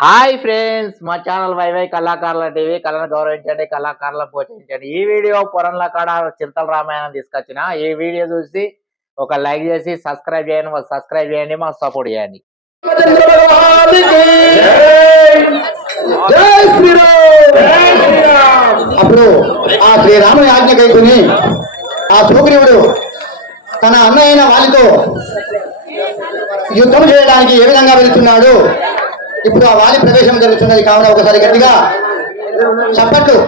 Hi friends, మా channel YY కళాకారుల TV. కళను గౌరవించండి, కళాకారులను పోషించండి. ఈ వీడియో పురంల కాడ చింతల రామాయణం తీసుకొచ్చిన. ఈ వీడియో చూసి ఒక లైక్ చేసి సబ్స్క్రైబ్ చేయండి, మాకు సపోర్ట్ చేయండి. అప్పుడు ఆ శ్రీరాముని ఆజ్ఞ కైకుని ఆ సుగ్రీవుడు తన అన్న అయిన వాలితో యుద్ధం చేయడానికి ఏ విధంగా వెళుతున్నాడు. ఇప్పుడు ఆ వాలి ప్రవేశం జరుగుతున్నది కావున ఒకసారి గట్టిగా చప్పట్లు.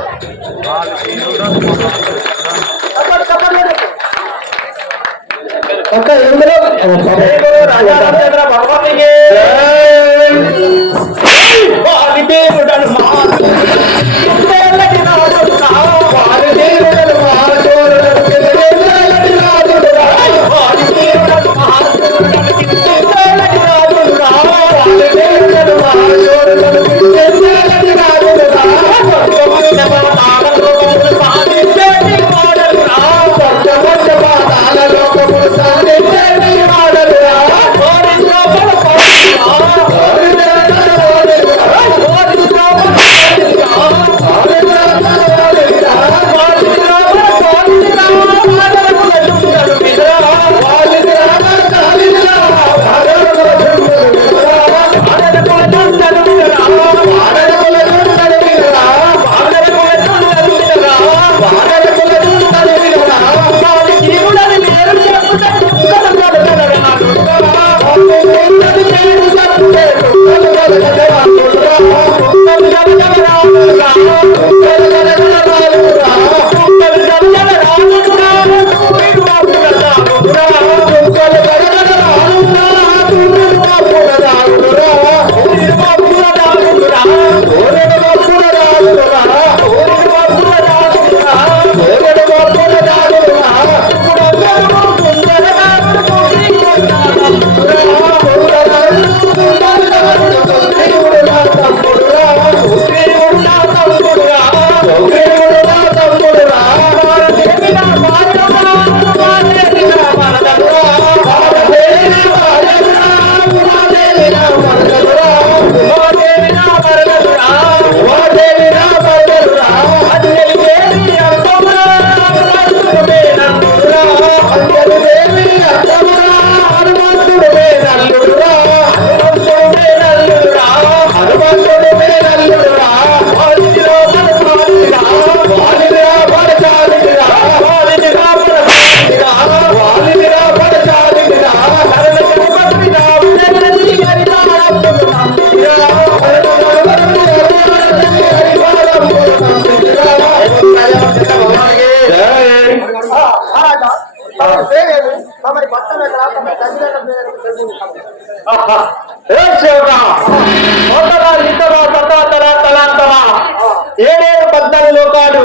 ఏడేడు 14 లోకాలు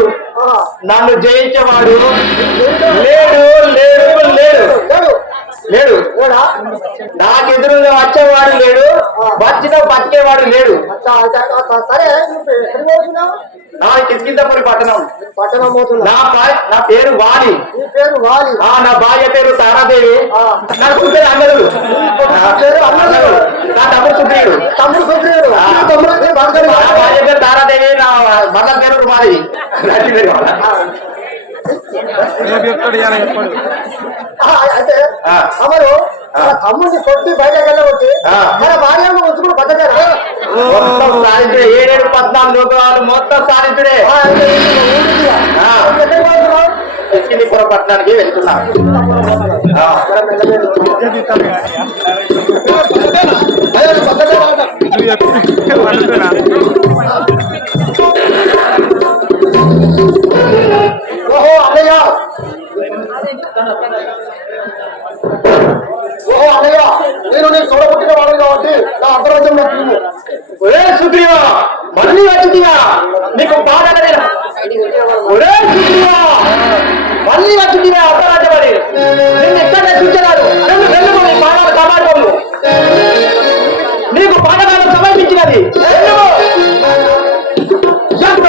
నన్ను జయించేవాడు లేడు లేడు లేడు లేడు నాకెదురుగా వచ్చేవాడు లేడు, వచ్చిన బతికేవాడు లేడు. కిష్కింధపురి పట్టణం. నా పేరు వాలి. నా భార్య పేరు తారాదేవి. నా కూతురు అన్నదుడు. నా తమ్ముడు సుగ్రీవుడు. నా భార్య పేరు తారాదేవి. నా మగ పేరు వాలి. అయితే అమరు తమ్ముడిని కొట్టి బయటకు వెళ్ళవచ్చు. మన భార్య వచ్చుకుని పద్ధతి ఏడేడు 14 లోకాలు మొత్తం సాధితుడే. కిష్కింధపురం పట్టణానికి వెళ్తున్నా. ఓహో అన్నయ్య, నేను నేను చూడబుట్టిన వాడు కాబట్టి నా అంతరాజ్యంలో ఒరే సుగ్రీవా, మళ్ళీ వచ్చిందిగా నీకు బాధ కదా. ఒరే సుగ్రీవా, మళ్ళీ వచ్చిందిగా అంతరాజ్యమని నిన్ను ఎక్కడనే చూచారు. రెండు వెళ్ళుకొని పాదాలు కాపాడుకోము. నీకు పాఠకాలం సమర్పించినది. ఎంత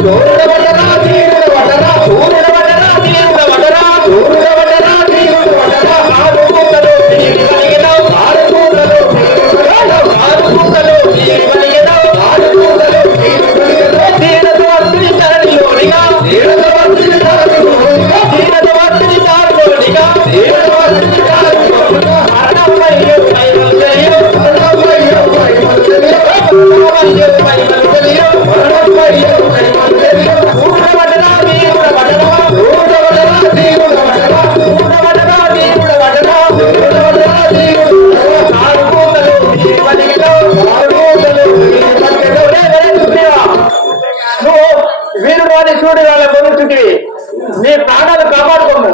సూర్యుడు వడరా తీరుడు వడరా సూర్యుడు వడరా తీరుడు వడరా సూర్యుడు వడరా తీరుడు వడరా ఆరు కూతలు తీరి వలిగినావు ఆరు కూతలు తీరి వలిగినావు ఆరు కూతలు తీరి వలిగినావు ఆరు కూతలు తీరి వలిగినావు తీరదు వర్తిని తరణిలోనిగా తీరదు వర్తిని తరణిలోనిగా తీరదు వర్తిని తరణిలోనిగా తీరదు వర్తిని తరణిలోనిగా అన్నమయ్యో వైవల్యో అన్నమయ్యో వైవల్యో అన్నమయ్యో వైవల్యో అన్నమయ్యో వైవల్యో ఊరవడరా దేవుడ వడరా ఊరవడరా దేవుడ వడరా ఊరవడరా దేవుడ వడరా ఊరవడరా దేవుడ వడరా ఆరుకోతలు వలిగిలో ఆరుకోతలు వలిగిలో రే సుప్రియా నువ్వు వీరుడు అని చూడు వాళ్ళ కొనుచుంటివి నీ ప్రాణాలు కాపాడుకోము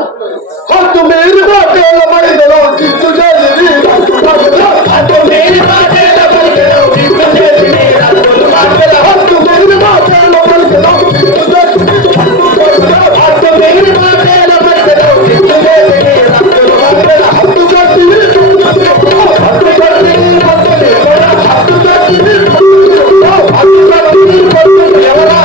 హత్తు మీరు మాటేల మైదలో చిత్తు చేసి హత్తు మీరు మాటేల మైదలో చిత్తు చేసి హత్తు మీరు మాటేల మైదలో చిత్తు చేసి హత్తు మీరు మాటేల మైదలో చిత్తు చేసి హత్తు చేసి హత్తు చేసి హత్తు చేసి ఎవరా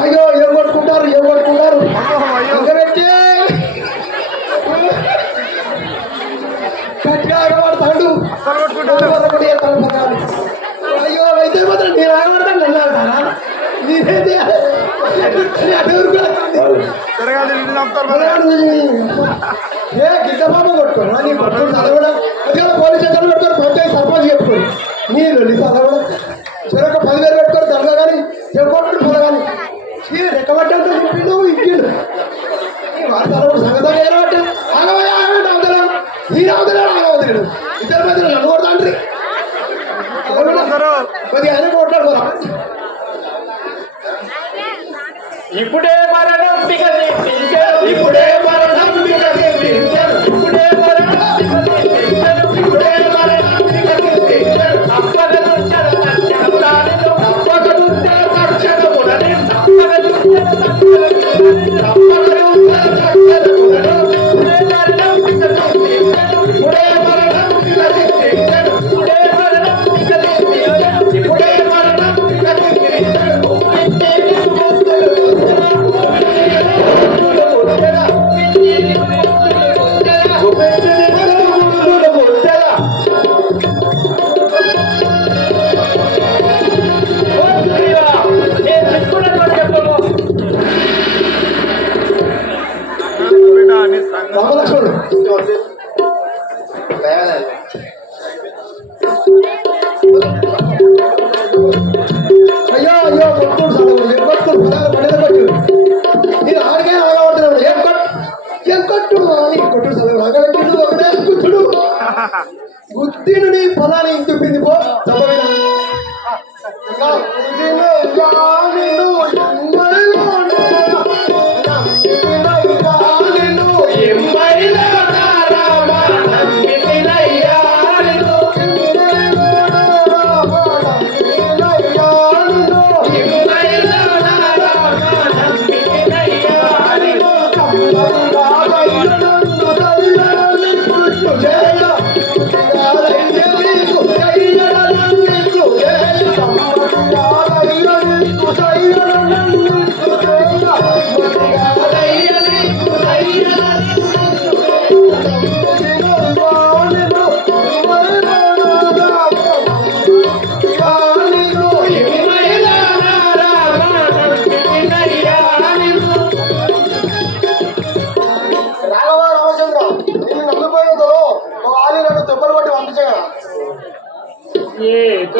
అయ్యో ఏం కొట్టుకుంటారు గట్టిగా ఆగబడతాడు అయ్యో అయితే మాత్రం నేను ఆగబడతాను నన్ను ఆడతారా నేనేది ఏ గిద్దబాబు కొట్టుకోరు నీ పట్టుకుని చదవడం అదిగా పోలీస్ స్టేషన్ పెట్టుకొని పంచాయతీ సర్పంచ్ చెప్పుకోరు మీరు చదవడం చెరొక 10,000 పెట్టుకొని తనగా కానీ చెప్పుకోవడం పొల కానీ రెక్కబడ్డంతో చెప్పిండు ఇంకిండు వార్తలు సంగతంగా ఏమంటే ఆగవయ్యా ఆగండి అవతలం ఈయన అవతలేడు ఆగ అవతలేడు ఇద్దరు మధ్యలో నన్ను కొడతాండ్రి కొద్దిగా ఆయన కొట్లాడుకోరా ఇప్పుడే మరణం వికసించారు ఇప్పుడే మరణం వికసించారు ఇప్పుడే మరణం వికసించారు ఇప్పుడే మరణం వికసించారు తప్పగలు తప్పగలు అయ్యో అయ్యో కొట్టుడు చదవడు ఏం కొట్టుడు పడేది కొట్టు నేను ఆడికే ఆగబడుతున్నాడు ఏం కొట్టు అని కొట్టుడు చదవడు ఆగబెట్టిడు ఒకటే కూర్చుడు గుర్తిను నీ పదాన్ని ఇంటిపింది పో చదవైన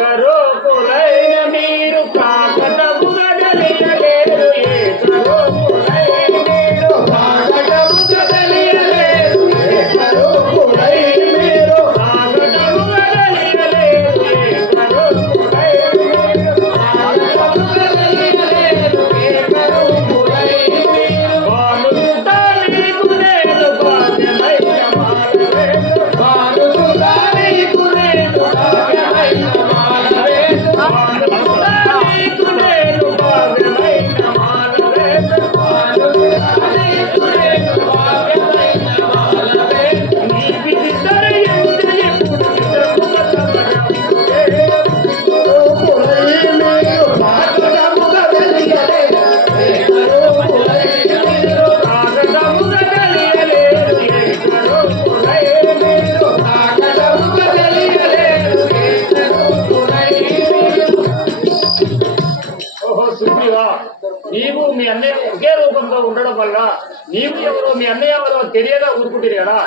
ఏకరూపులైన మీరు కాకటముగా తెలియలేరు ఏకరూపులైన మీరు కాకటముగా తెలియలేరు ఏకరూపులై మీరు కాకటముగా తెలియలేరు ఏకరూపులైన మీరు కాకటముగా తెలియలేరు ఏకరూపులై మీరు భానుసుతా నీకు నేను భాగ్యమైన మానవేందు భానుసుతా నీకు నేను భాగ్యమైన మానవేందు భానుసుతా నీకు నేను భాగ్యమైన మానవేందు భానుసుతా నీకు నేను భాగ్యమైన మానవేందు నీ విధి దర్యంత ఎప్పుడు నిజముగా సమరం ఏకరూపులై మీరు కాకటముగా తెలియలేరు ఏకరూపులై మీరు కాకటముగా తెలియలేరు ఏకరూపులై మీరు కాకటముగా తెలియలేరు ఏకరూపులై మీరు. ఓహో సుగ్రీవా, నీవు మీ అన్నయ్య ఒకే రూపంలో ఉండడం వల్ల నీవు ఎవరో మీ అన్నయ్య ఎవరో తెలియదా ఊరుకుంటుంది కదా.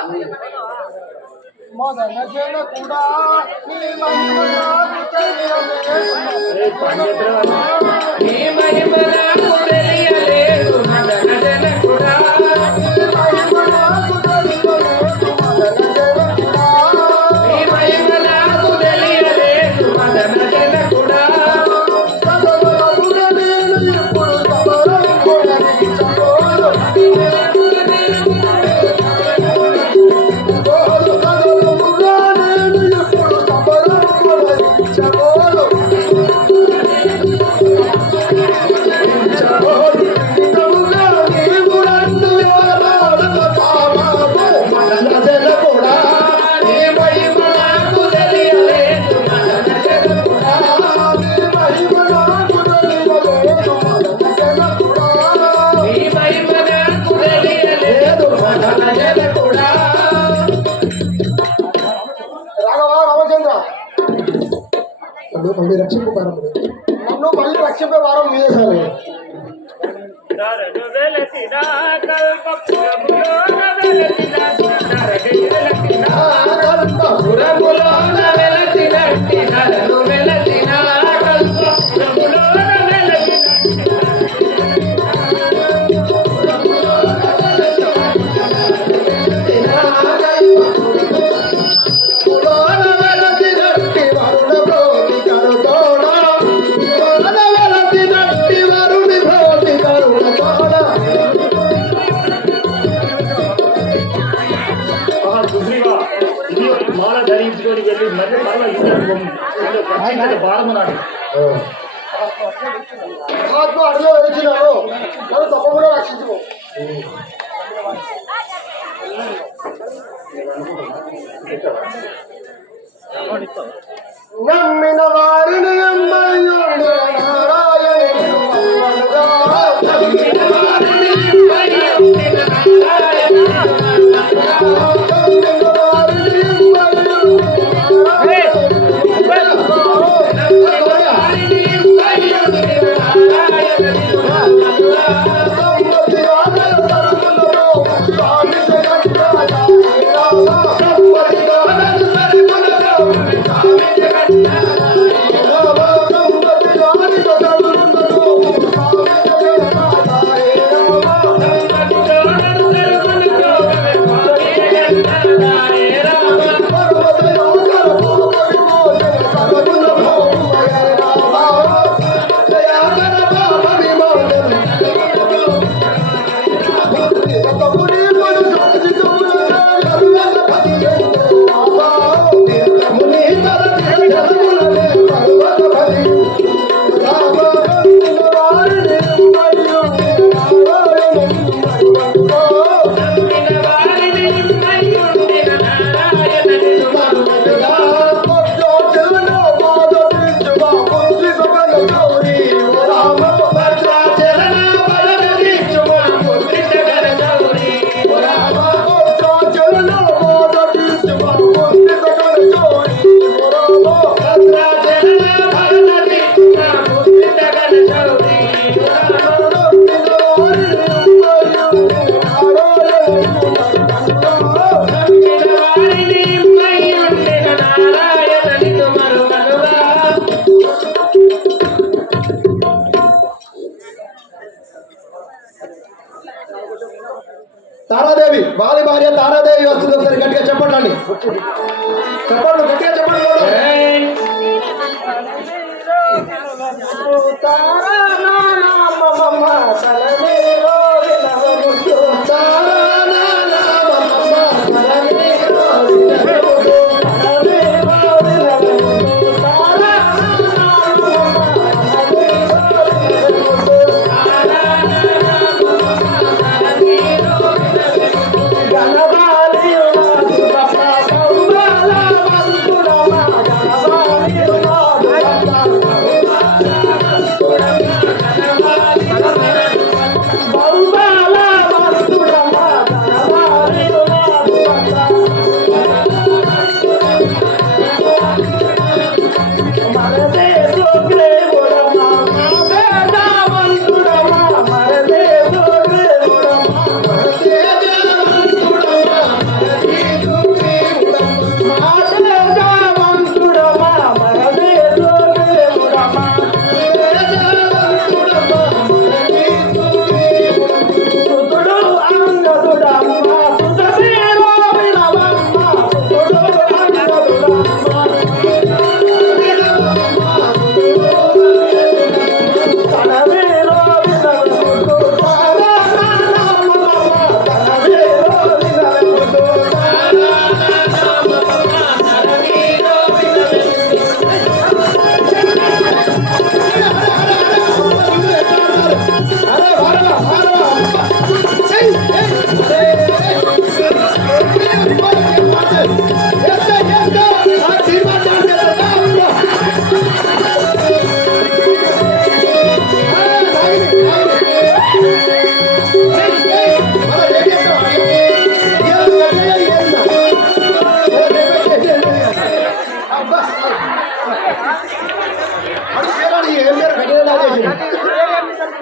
ఏ పండితుడా, నీ మహిమ నాకు తెలియలేదు మదన జనకుడా. నీ మహిమ నాకు తెలియలేదు మదన జనకుడా. నీ మహిమ నాకు తెలియలేదు మదన జనకుడా. నీ మహిమ నాకు తెలియలేదు మదన జనకుడా. రాఘవా రామచంద్ర, నన్ను మళ్ళీ రక్షింపు వారములు, నన్ను మళ్ళీ రక్షింపే వారం మీదే సార్. నరడు వెలసిన కల్పపురములోన వెలసిన నరడు వెలసిన కల్పపురములోన వెలసినట్టి నరడు వెలసిన కల్పపురములోన వెలసినట్టి వరుణ ప్రోతి కరుతోడ, వెలసినట్టి వరుణి ప్రోతి కరుణతోడ. సుగ్రీవా, ఇది మాల ధరించుకొని వెళ్ళి మళ్ళీ భారమన్నాడు. మహాత్మ అడలో వచ్చినాను, నన్ను తప్పకుండా రక్షించుకో. నమ్మిన వారిని అమ్మయ్యుండు నారాయణుడు అమ్మనుగా. నమ్మిన వారిని అమ్మయ్యుండు నారాయణుడు తారాదేవి వాలి భార్య తారాదేవి వస్తుంది ఒకసారి గట్టిగా చెప్పండి చెప్పండి గట్టిగా చెప్పండి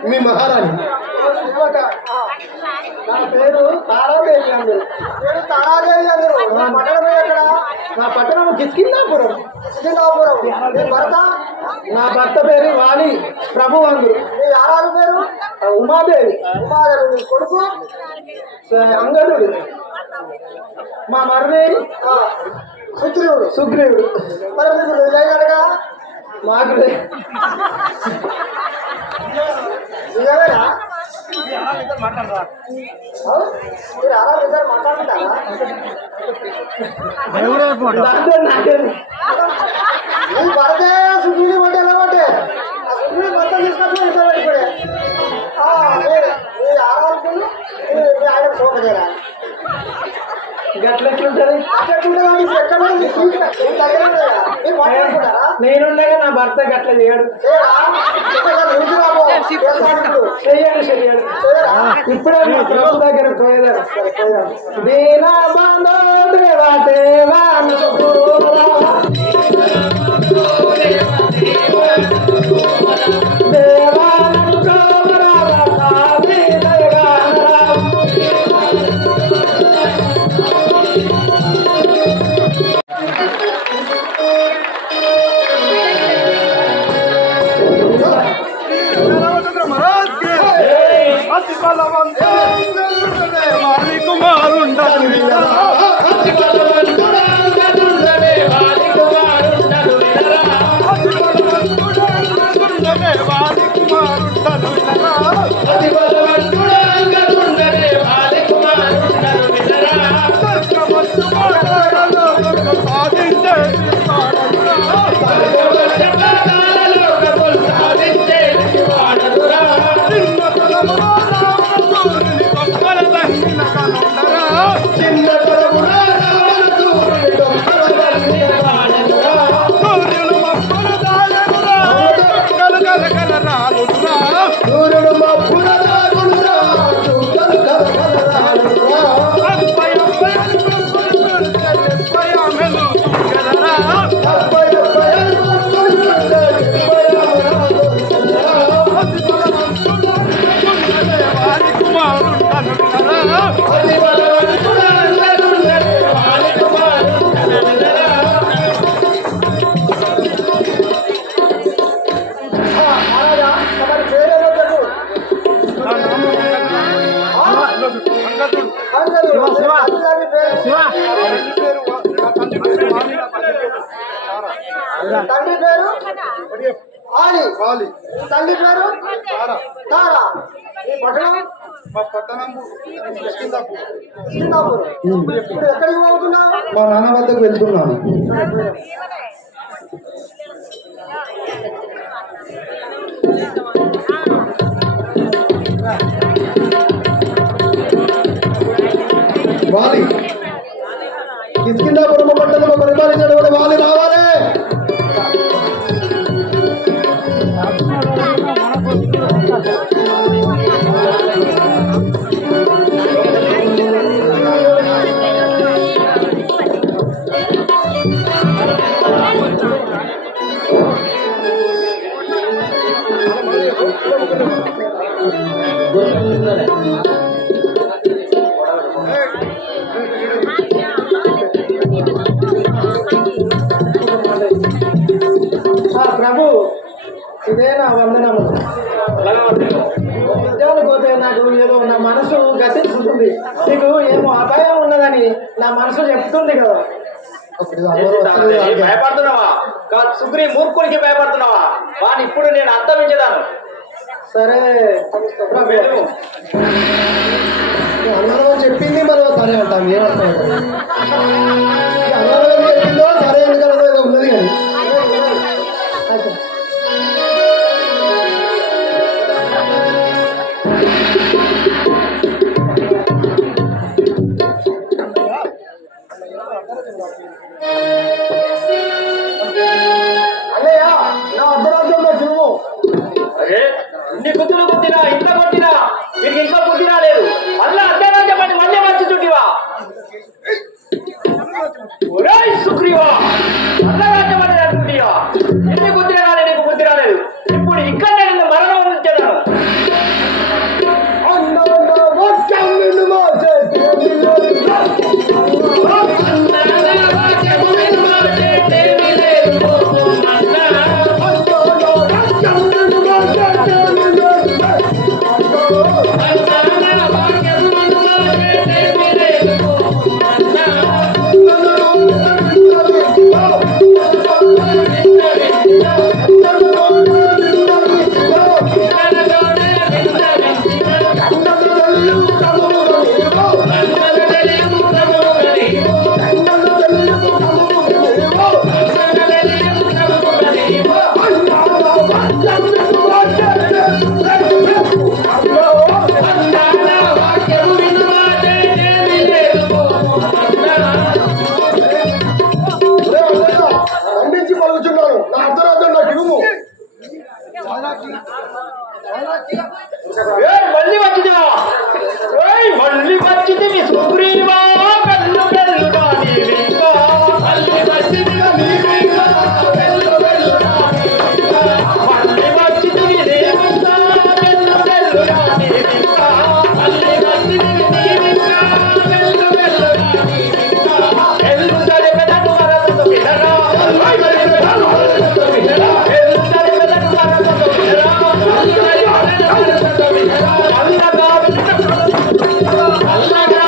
మీ మహారాణి నా పేరు తారాదేవి అందరు తారాదేవి అందరు నా పట్టణం ఎక్కడ? నా పట్టణం కిష్కిందాపురం. నా భర్త పేరు వాలి ప్రభు అందరు. పేరు ఉమాదేవి. ఉమాదేవి కొడుకు అంగదుడు. మా మరిది సుగ్రీవుడు. సుగ్రీవుడు. మరి మీకు లేదనగా మాకు నిజమేనా? మీరు అలా ఇద్దరు మాట్లాడుకుంటారా? నీ భర్తే సుగ్రీవుడి బట్టి ఎలా బట్టే ఆ సుగ్రీవుడి మొత్తం తీసుకొచ్చి ఇద్దరు ఇప్పుడే మీ ఆరాధకులు మీ ఆయన చూడలేరా? గట్లెట్లుంటది? నేనుండగా నా భర్త గట్ల చేయడు. చెయ్యడు చెయ్యడు. ఇప్పుడే మా ప్రభు దగ్గర పోయేదాడు. దీనా బంధో దేవా దేవా దేవా కుమారుండాలి తండ్రి పేరు ఆలి వాలి తల్లి పేరు తారా ఈ పట్టణం మా పట్టణం కిష్కిందాపూర్. సింగాపూర్. ఇప్పుడు ఎక్కడికి పోతున్నావు? మా నాన్న వద్దకు వెళ్తున్నాను. వాలి కిష్కిందాపురం పట్టణంలో పరిపాలించినటువంటి వాలి రావాలి. ప్రభు ఇదే నా వందనము. ఉద్యోగం పోతే నాకు ఏదో నా మనసు గతిస్తుంది. నీకు ఏమో అపాయం ఉన్నదని నా మనసు చెప్తుంది కదా. భయపడుతున్నావా? సుగ్రీ మూర్ఖునికి భయపడుతున్నావా? వాని ఇప్పుడు నేను అంతమించదాను. సరే అన్నదం చెప్పింది మనం సరే అంటాం. ఏమర్థం అన్నదం చెప్పిందో సరే ఎందుకంటే ఉన్నది కానీ అన్నయ్య నా అర్ధరాజ్యంలో చూడు. అరే ఇన్ని గుద్దులు కొట్టినా ఇంత కొట్టినా వీరికి ఇంకా బుద్ధి రాలేదు. మళ్ళా అర్ధరాజ్యం అని మళ్ళీ వచ్చి చుట్టివా? ఒరేయ్ సుగ్రీవా, అర్ధరాజ్యం అని అంటుంటివా? ఎన్ని బుద్ధి రాలేదు, నీకు బుద్ధి రాలేదు. ఇప్పుడు ఇక్కడ నేను మరణం ఉంచేదాను. ఖండించి పలుకుతున్నాను. నా అర్ధరాజ్యం నాకు ఇవ్వు. మళ్ళీ వచ్చినా మళ్ళీ వచ్చింది మీ సుగ్రీవా. పెళ్ళు పెళ్ళుగా నీవింకా మళ్ళీ వచ్చింది నీవింకా పెళ్ళు పెళ్ళుగా నీవింకా మళ్ళీ వచ్చింది నీవింకా పెళ్ళు పెళ్ళుగా నీవింకా మళ్ళీ వచ్చింది నీవింకా పెళ్ళు పెళ్ళుగా నీవింకా ఎల్లు సరిపెదకు మరదకు వినరా ఎల్లు సరిపెదకు మరదకు వినరా అల్లగా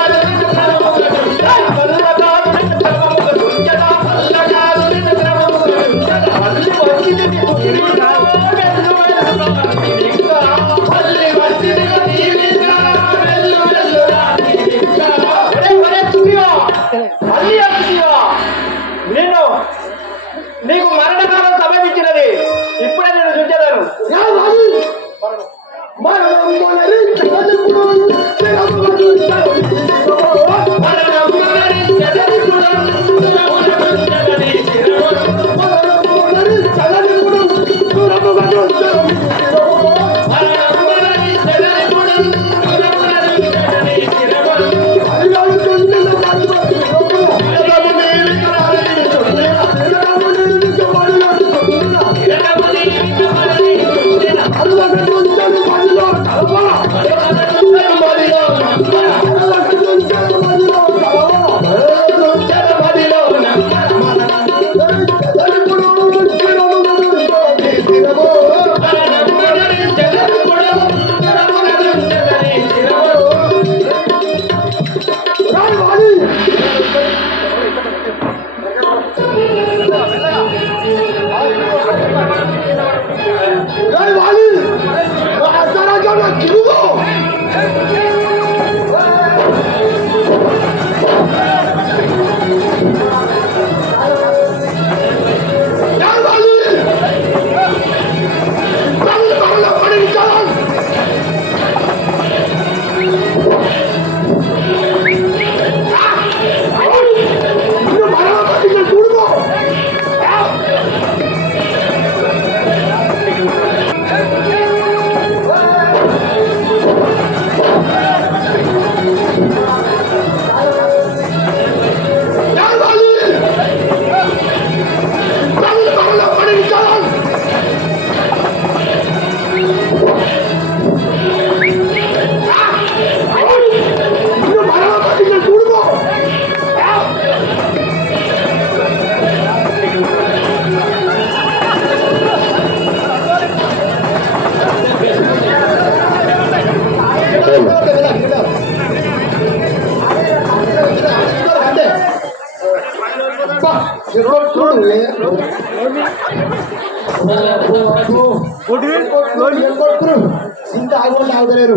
ఇంత ఆగకుండా ఆగుతలేరు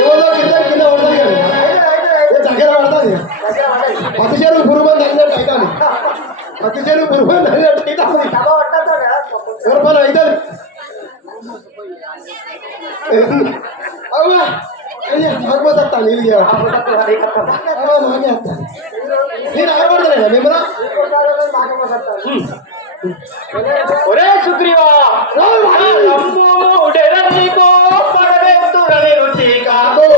ఎవరో కింద కింద పడుతుంది కానీ దగ్గర పడుతుంది పత్తి చెరువు పురుమంది అన్నట్టు అవుతుంది పత్తి చెరువు పురుమంది అన్నట్టు అవుతుంది ఎవరి పని అవుతుంది అవునా అయ్యా ఆగిపోతా నీళ్ళు నేను ఆగబడతలేదా మిమ్మల్ని ఒరే సుగ్రీవా రమ్ముడెర నీకో పడవెత్తుడని రుచి కాదు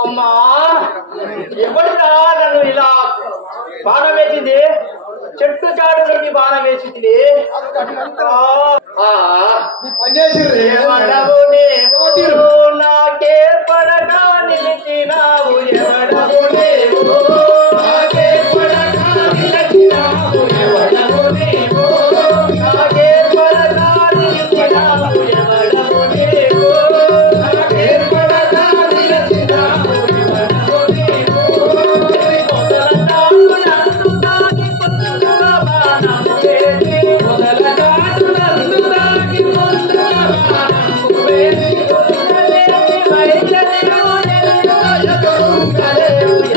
అమ్మా ఎవరిరా నన్ను ఇలా బాణం వేసింది చెట్టు చాటు నుండి బాణం వేసింది నాకే పడగా నిలిచినావు ఎవడవు లేవు నాకే పడగా నిలిచినావు ఎవడవు లేవు నాకే పడగా నిలిచినావు ఎవడవు లేవు నాకే పడగా నిలిచినావు ఎవడవు లేవు మొదలటాడు నన్ను తాకి పొందుగా బాణం వేసి మొదలటాడు నన్ను తాకి పొందుగా బాణం వేసి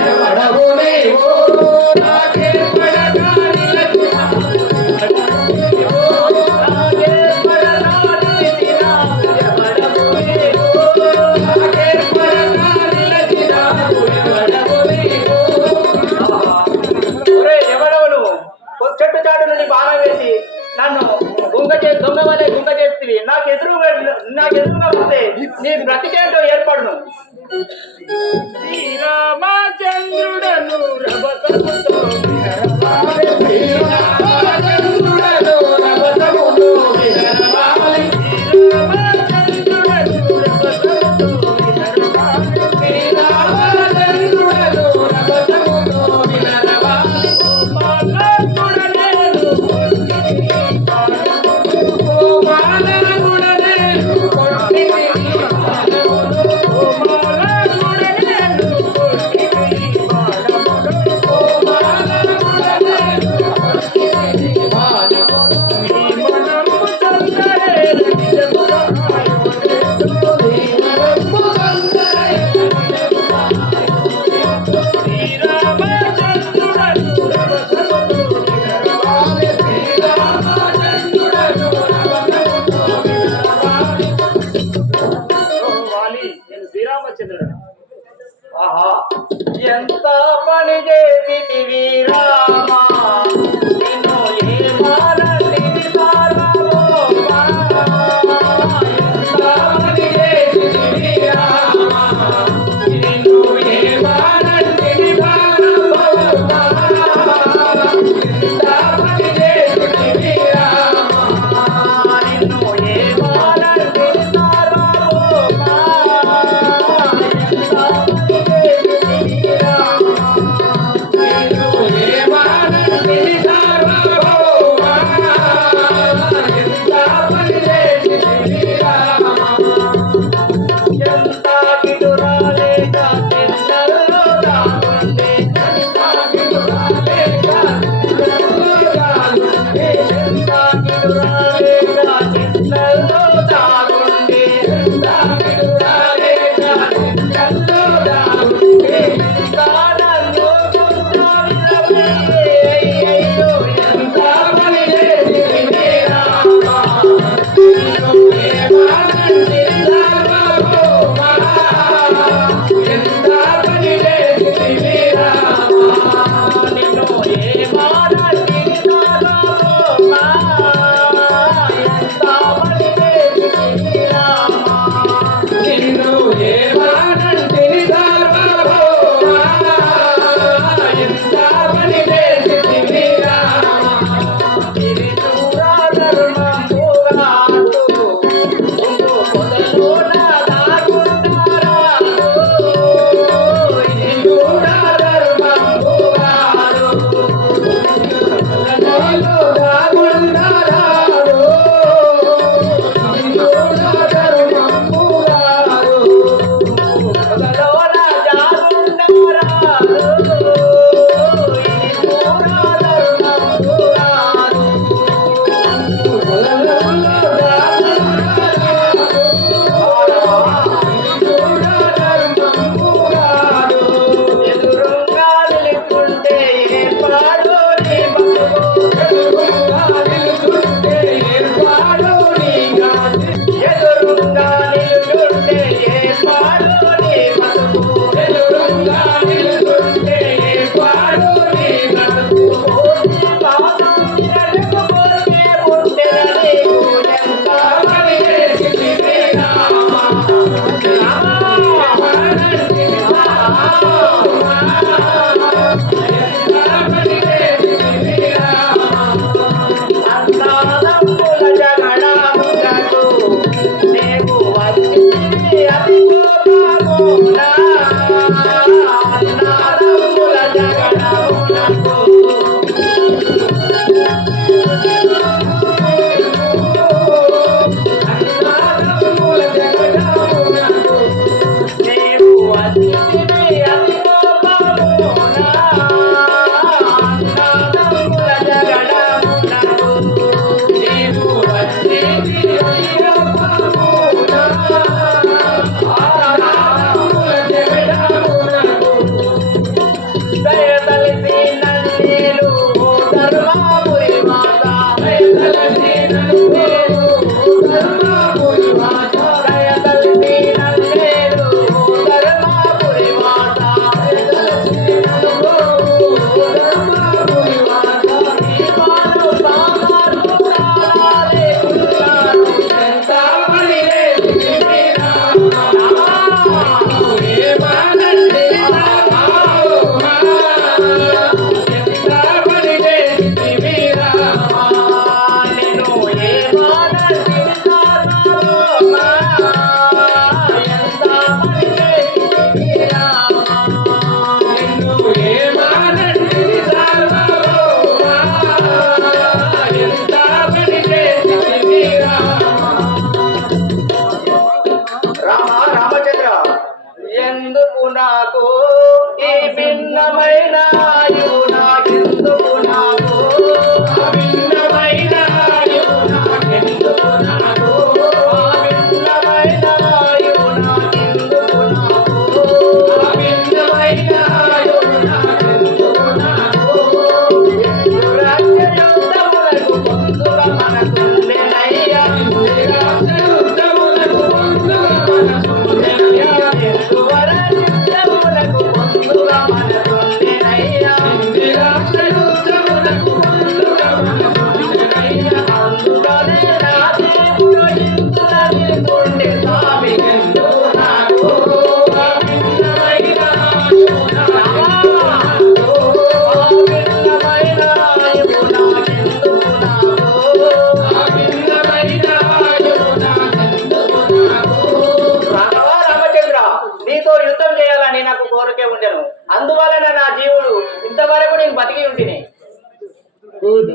ఎవడవు లేవు నాకే పడగా నిలిచినావు నాకే పడగా నిలిచినావు ఎవడవు లేవు నాకే పడగా నిలిచినావు ఎవడవు లేవు ఒరే ఎవడవు నువ్వు చెట్టు చాటు నుండి బాణం వేసి నన్ను దొంగ వలె గుంగ చేస్తుంది నాకు ఎదురుగా వస్తే నీ బ్రతికేంటో ఏర్పడును శ్రీరామచంద్రుడను రభసముతో విహరవాలి శ్రీరామచంద్రుడను రభసముతో విహరవాలి శ్రీరామచంద్రుడను రభసముతో విహరవాలి శ్రీరామచంద్రుడను రభసముతో విహరవాలి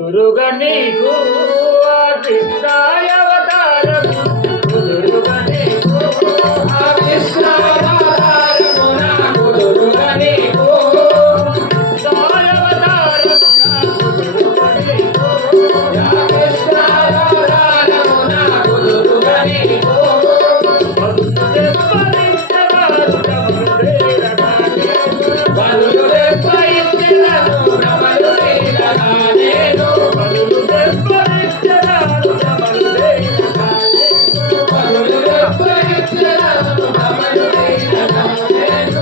కుదురుగా నీకు ఆ కృష్ణాయ అవతారము కుదురుగా నీకు ఆ కృష్ణాయ అవతారమున కుదురుగా నీకు కృష్ణాయ అవతారమున కుదురుగా నీకు ఆ కృష్ణాయ అవతారమున కుదురుగా నీకు బలులు దెబ్బయించెదను భ్రమలు తీరగా నేను బలులు దెబ్బయించెదను భ్రమలు తీరగా నేను బలులు దెబ్బయించెదను భ్రమలు తీరగా నేను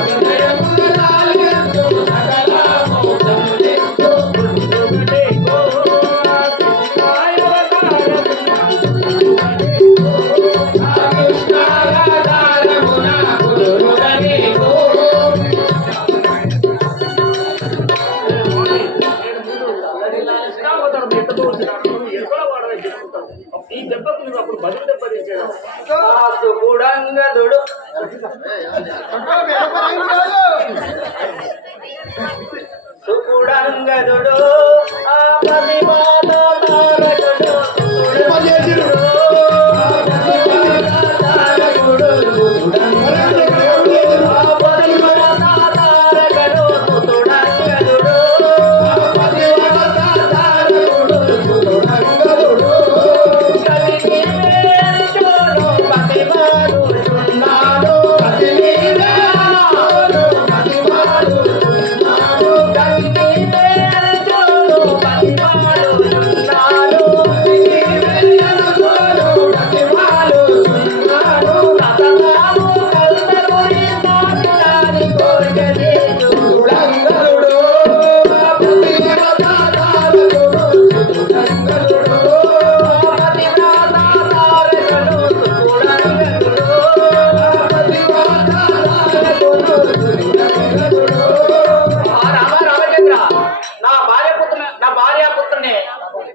అభినయమున దాలించు సకల మోక్షములెందు కుదురుగనేకో ఆ కృష్ణాయ అవతారమున ఈ దెబ్బకు నువ్వు అప్పుడు బదులు దెబ్బ తీసేదాం సుగుడంగదుడు సుగుడంగదుడు ఆ పదిమాత తారకుడు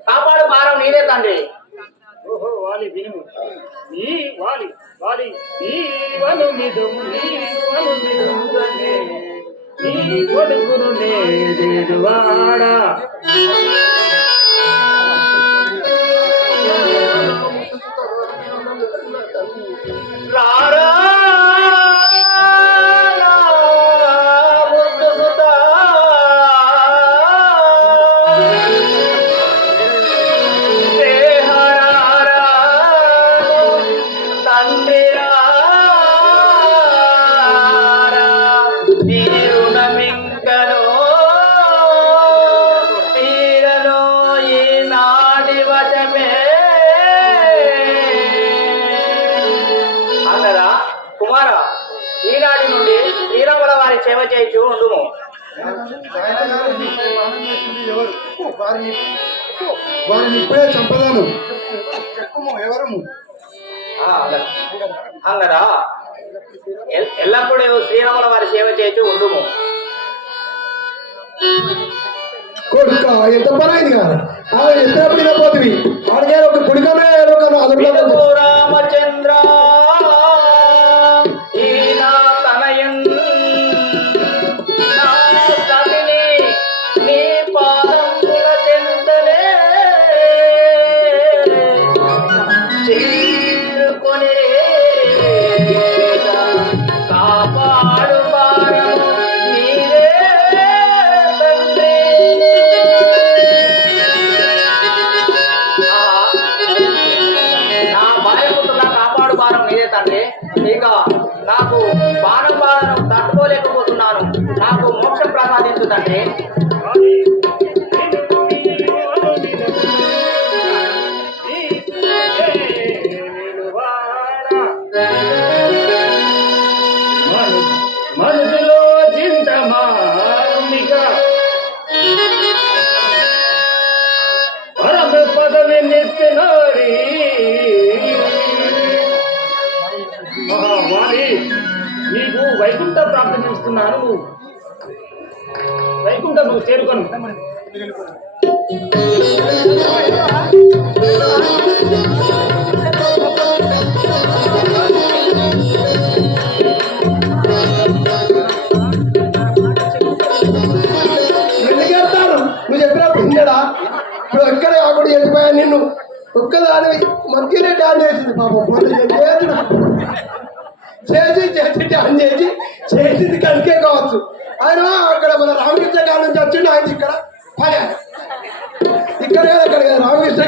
కాపాడు భారం నీదే తండ్రి. ఓహో వాలి విను ఈ వాలి వాలి ఈ వను నిదుము నీ వను నిదుమునే ఈ కొడుకును నేడువాడా రారా ఈనాటి నుండి శ్రీరాముల వారి సేవ చేయించు ఉండుము. వారిని ఇప్పుడే చంపదాను. ఎవరు అంగదా ఎల్లప్పుడూ శ్రీరాముల వారి సేవ చేయించు ఉండుము. కొడుక ఎంత పనైంది కదా ఎప్పుడెప్పుడు పోతుంది ఆడికే ఒక కుడికనే రామచంద్ర కాపాడు భారము నీదే తండ్రి. నా భార్యపుత్రుల కాపాడు భారం నీదే తండ్రి. ఇక నాకు బాణను తట్టుకోలేకపోతున్నాను. నాకు మోక్షం ప్రసాదించు తండ్రి. మనసులో చింత మారుమిక పరమ పదవి నెత్తినారి మహావాలి నీకు వైకుంఠ ప్రాప్తిస్తున్నాను. వైకుంఠం నువ్వు చేరుకోను. ఇప్పుడు ఒక్కడే కాకుండా వెళ్ళిపోయా నిన్ను ఒక్కదాని మంచిగానే డాన్స్ చేసింది పాపం చేసి డాన్స్ చేసింది కనుకే కావచ్చు ఆయన అక్కడ మన రామకృష్ణ గారి నుంచి వచ్చిండు ఆయన ఇక్కడ ఇక్కడ కదా రామకృష్ణ